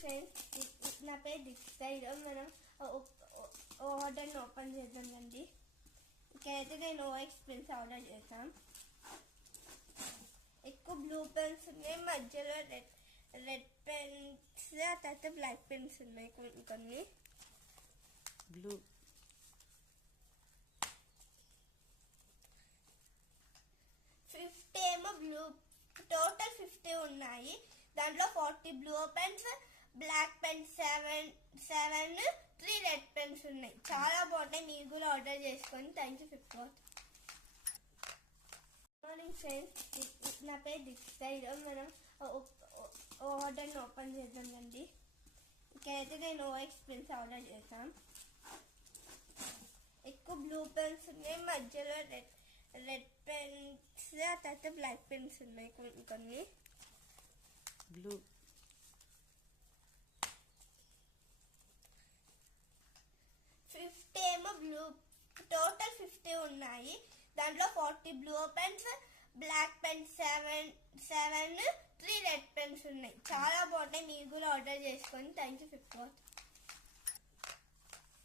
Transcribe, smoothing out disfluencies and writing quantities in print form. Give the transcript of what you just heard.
Friends, నా పేరు దీక్షిత. ఈరోజు మనం ఆర్డర్ని ఓపెన్ చేద్దాం రండి. ఇక్కడైతే నేను OX పెన్స్ ఆర్డర్ చేసాం. ఎక్కువ బ్లూ పెన్స్ ఉన్నాయి, మధ్యలో రెడ్ పెన్స్, ఆ తర్వాత బ్లాక్ పెన్స్ ఉన్నాయి కొన్ని. బ్లూ 50 ఏమో బ్లూ, టోటల్ 50 ఉన్నాయి. దాంట్లో 40 blue pens, black pens 7, 3 red pens ఉన్నాయి. చాలా బాగుంటాయి, మీరు కూడా ఆర్డర్ చేసుకోండి. Thank you. Good morning friends, నా పేరు దీక్షిత. ఈరోజు మనం ఆర్డర్ని ఓపెన్ చేద్దాం రండి. ఇక్కడైతే నేను OX పెన్స్ ఆర్డర్ చేసాం. ఎక్కువ బ్లూ పెన్స్ ఉన్నాయి, మధ్యలో రెడ్ పెన్స్, ఆ తర్వాత బ్లాక్ పెన్స్ ఉన్నాయి కొన్ని. బ్లూ 50 ఏమో బ్లూ, టోటల్ 50 ఉన్నాయి. దాంట్లో 40 blue pens, black pens 7, 3 red pens ఉన్నాయి. చాలా బాగుంటాయి, మీరు కూడా ఆర్డర్ చేసుకోండి. Thank you.